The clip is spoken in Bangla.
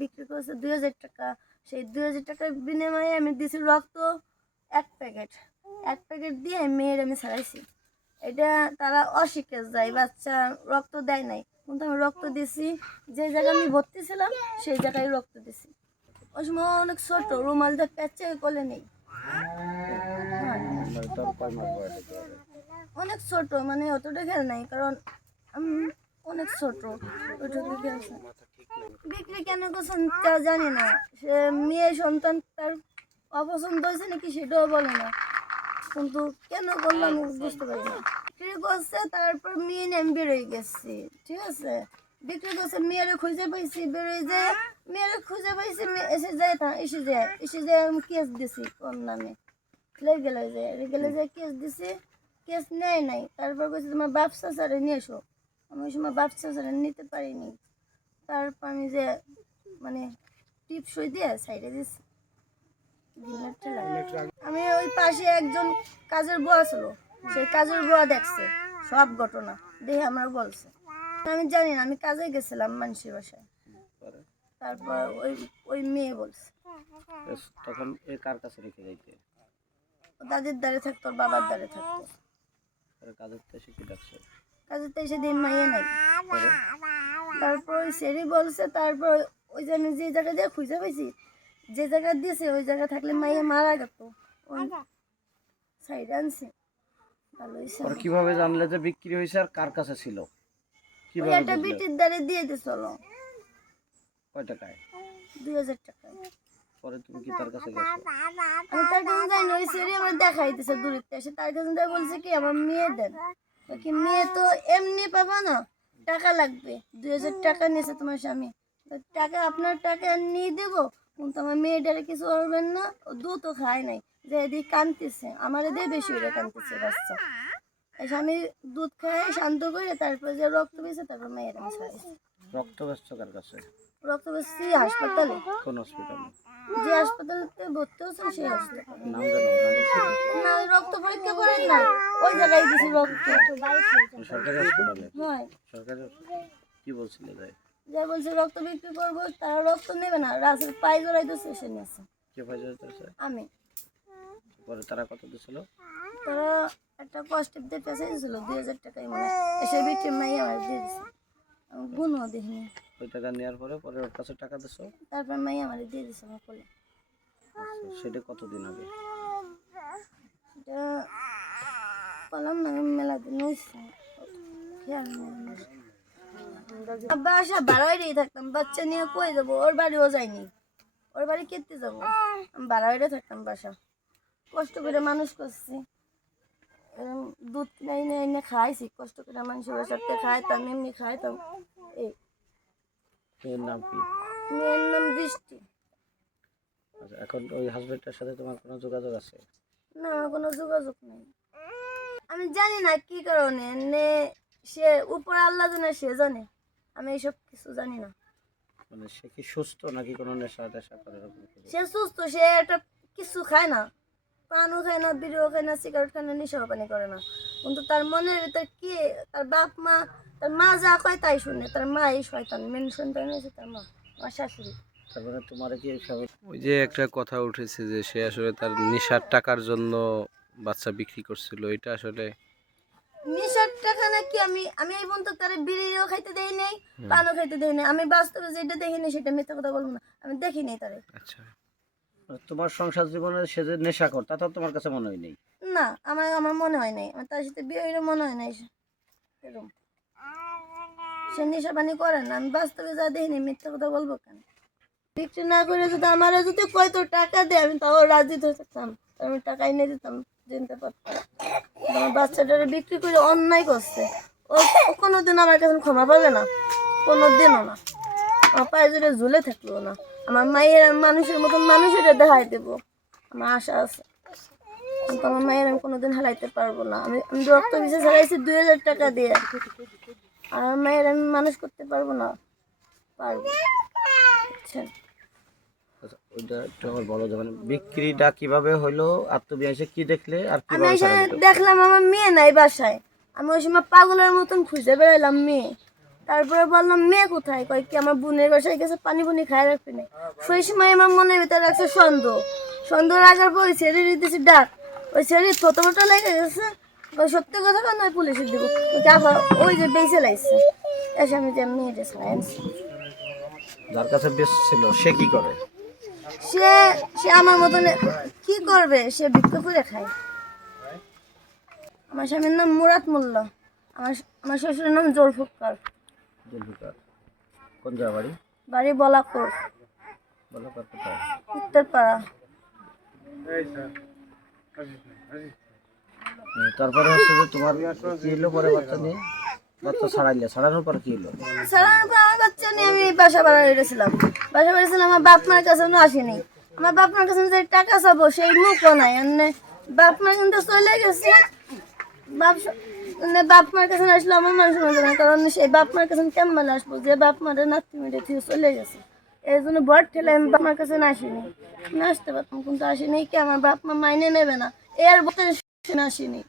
বিক্রি করেছে দুই হাজার টাকা। সেই দুই হাজার টাকার বিনিময়ে আমি দিয়েছি রক্ত এক প্যাকেট। এক প্যাকেট দিয়ে মেয়ের আমি ছাড়াইছি এটা তারা অস্বীকার যায়, বাচ্চা রক্ত দেয় নাই। কিন্তু আমি রক্ত দিয়েছি, যে জায়গায় আমি ভর্তি ছিলাম, সেই জায়গায় রক্ত দিয়েছি। ওই সময় অনেক ছোট রুমালটা প্যাচে কোলে নেই? অনেক ছোট মানে অতটা খেয়াল নাই, কারণ অনেক ছোট ওইটুকু খেয়াল। বিক্রি কেন করছেন তা জানি না। সে মেয়ে সন্তান তার অপছন্দ হয়েছে নাকি সেটাও বলে না। কিন্তু কেন করলাম বুঝতে পারি না। বিক্রি করছে, তারপর মেয়ে নিয়ে আমি বেরোয় গেছি, ঠিক আছে? বিক্রি করছে, মেয়েরে খুঁজে পাইছি, বেরোয় যায় মেয়েরে খুঁজে পাইছি এসে যায় তা, এসে যায় এসে যায় আমি কেস দিছি ওর নামে। লেগে গেলে যায় গেলে যায় কেস দিছি কেস নেয় নাই। তারপর কইছে, তোমার ব্যবসা স্যারে নিয়ে এসো। আমি সময় ব্যবসা স্যারে নিতে পারিনি। তারপর আমি যে মানে টিপ সই দিয়ে সাইডে দিছি। আমি ওই পাশে একজন কাজের বুয়া ছিল সেই কাজের বুয়া দেখছে সব ঘটনা দেখে আমার বলছে। আমি জানি না আমি কাজে গেছিলাম মানুষের বাসায়। তারপর ওই ওই মেয়ে বলছে। তখন এ কার কাছে রেখে যাইতে? দাদির দ্বারে থাকতো ওর বাবার দ্বারে থাকতো। কাজের কি ডাকছে কাজের তো এসে দিন মাইয়ে নাই। তারপর ওই সেরি বলছে তারপর ওই যে আমি যে জায়গা দিয়ে খুঁজে পাইছি যে জায়গা দিয়েছে ওই জায়গা থাকলে মাইয়ে মারা গেত। সাইড আনছে। হয়েছে পরে কীভাবে জানলে যে বিক্রি হয়েছে আর কার কাছে ছিল? কীভাবে একটা বিটির দ্বারে দিয়ে দিছিল কয় টাকায়? দুই হাজার টাকা পরে তুমি কি তার কাছে গেছো? আমি তার কাছে যাইনি ওই সেরি আমার দেখাই দিছে দূরের থেকে। এসে তার কাছে বলছে কি আমার মেয়ে দেন। তো কি মেয়ে তো এমনি পাবা না। টাকা লাগবে। দুই হাজার টাকা নিয়েছে তোমার স্বামী। টাকা আপনার টাকা নিয়ে দেবো। কিন্তু আমার মেয়েটারে কিছু করবেন না। ও দুধও খায় নাই। যে এদিকে কানতেছে আমার দিয়ে বেশি করে কানতেছে বাচ্চা। স্বামী দুধ খায় শান্ত করে তারপর যে রক্ত পেয়েছে তারপর মেয়ের রক্ত বেচছো কার কাছে? রক্ত পেয়েছি হাসপাতালে? কোন হসপিটালে যে হাসপাতালেতে ভর্তি হচ্ছে সেই হাসপাতালে না রক্ত পরীক্ষা করেন না ওই জায়গায় দিছি রক্ত। সরকারি হয়। কি বলছিলে যাই যা বলছে রক্ত বিক্রি করব তারা রক্ত নেবে না রাসের পায়ে জড়াই তো শেষে নিয়েছে কে পয়সা দিতেছে আমি। পরে তারা কত দিছিল? তারা একটা কষ্টের দিয়ে পেঁচে দিয়েছিল দুই হাজার টাকাই মানে এসে বিক্রি মাই আমার দিয়ে দিছে দেখিনি। ওই টাকা নেওয়ার পরে পরে ওর কাছে টাকা দিছো? তারপর মাই আমার দিয়ে দিছে আমার কোলে। আচ্ছা, সেটা কতদিন আগে? এটা বললাম না মেলা দিন হয়েছে। খেয়াল আমার। বাসা বাড়াইরেই থাকতাম। বাচ্চা নিয়ে কই যাব? ওর বাড়িও যাইনি। ওর বাড়ি কেটে যাব। আমি বাড়াইরে থাকতাম বাসা। কষ্ট করে মানুষ করছি। দুধ কিনে এনে এনে খাইছি কষ্ট করে মানুষের বাসাতে খাইতাম এমনি খাইতাম এই এর নাম কি? মেয়ের নাম বৃষ্টি। আচ্ছা এখন ওই হাজবেন্ডের সাথে তোমার কোনো যোগাযোগ আছে? না আমার কোনো যোগাযোগ নেই। আমি জানি না কি কারণে নে সে উপর আল্লাহ জানে সে জানে। আমি এইসব কিছু জানি না। মানে সে কি সুস্থ নাকি কোনো নেশা টেশা করে সে সুস্থ সে একটা কিছু খায় না। পানও খায় না বিড়িও খায় না সিগারেট খায় না নেশাও পানি করে না। কিন্তু তার মনের ভিতর কি তার বাপ মা তার মা যা কয় তাই শুনে তার মা এই শয়তান মেন সন্তান হয়েছে তার মা আমার শাশুড়ি। তারপরে তোমার কি ওই যে একটা কথা উঠেছে যে সে আসলে তার নেশার টাকার জন্য বাচ্চা বিক্রি করছিল এটা আসলে নেশার টাকা নাকি আমি আমি এই পর্যন্ত তার বিড়িও খাইতে দেই নাই পানও খাইতে দেই নাই। আমি বাস্তবে যেটা দেখিনি সেটা মিথ্যা কথা বলব না। আমি দেখিনি তারে। আচ্ছা। তোমার সংসার জীবনে সে যে নেশা কর তা তো তোমার কাছে মনে হয় নেই? না, আমার আমার মনে হয় নাই। আমার তার সাথে বিয়ে হইলে মনে হয় নাই সে- সে নেশা পানি করে না, আমি বাস্তবে যা দেখিনি মিথ্যা কথা বলব কেন? বিক্রি না করে যদি আমার যদি কয়ত টাকা দেয় আমি তাও রাজি হয়ে থাকতাম। আমি টাকা এনে দিতাম জানতে পারতাম। আমার বাচ্চাটারে বিক্রি করে অন্যায় করছে। ও ও কোনোদিন আমার কাছে ক্ষমা পাবে না, কোনোদিনও না। আমার পায়ে জুড়ে ঝুলে থাকল না। আমার মায়ের মানুষের মতন মানুষের দেখাই দেবো। আমার আশা আছে। কিন্তু আমার মায়ের আমি কোনোদিন হারাইতে পারব না। আমি আমি রক্ত বিশেষ হারাইছি দুই হাজার টাকা দিয়ে। আর আমার মায়ের আমি মানুষ করতে পারব না। পারব। বুঝছেন? আচ্ছা, ওইটা একটু আমার বলো যে মানে বিক্রিটা কীভাবে হইল? আর তুমি এসে কি দেখলে? আর আমি এসে দেখলাম আমার মেয়ে নাই বাসায়। আমি ওই সময় পাগলের মতন খুঁজে বেড়াইলাম মেয়ে। তারপরে বললাম মেয়ে কোথায়? কয় কি আমার বোনের বাসায় গেছে পানি ফুনি খাই রাখবে না। সেই সময় আমার মনের ভিতরে রাখছে সন্দেহ। সন্দেহ রাখার পর ওই ছেড়ে দিতেছি ডাক। ওই ছেড়ে ছোটো মোটো লেগে গেছে ওই সত্যি কথা কেন ওই পুলিশে দিব। ওকে আবার ওই যে বেঁচে লাগছে এসে আমি যে মেয়েটা ছাড়াই যার কাছে বেশ ছিল সে কি করে? সে সে আমার মতন কি করবে? সে ভিক্ষা করে খায়। আমার স্বামীর নাম মুরাদ মোল্লা। আমার আমার শ্বশুরের নাম জোরফুক্কার জুলফিকার কোন জায়গা বাড়ি? বাড়ি বলাকোর বলো কোথায়? উত্তরপাড়া। তারপরে হচ্ছে যে তোমার কি হলো পরে বাচ্চা নিয়ে? বাচ্চা ছাড়াইলে ছাড়ানোর পর কি হলো সারানোর পর আমার বাচ্চা নিয়ে আমি বাসা বাড়া রেখেছিলাম। বাসা বাড়িয়েছিলাম আমার বাপ মার কাছে আসেনি। আমার বাপ মার কাছে যে টাকা চাবো সেই মুখও নাই। এমনি বাপ মা কিন্তু চলে গেছে। বাপ মানে বাপ মার কাছে আসলে আমার মানুষ মনে না কারণ সেই বাপ মার কাছে কেমন আসব যে বাপ মারে নাতি মেরে থেকে চলে গেছে এই জন্য বট ঠেলে আমি বাপ মার কাছে আসিনি আসতে পারতাম কিন্তু আসিনি কি আমার বাপ মা মাইনে নেবে না এর বলতে আসিনি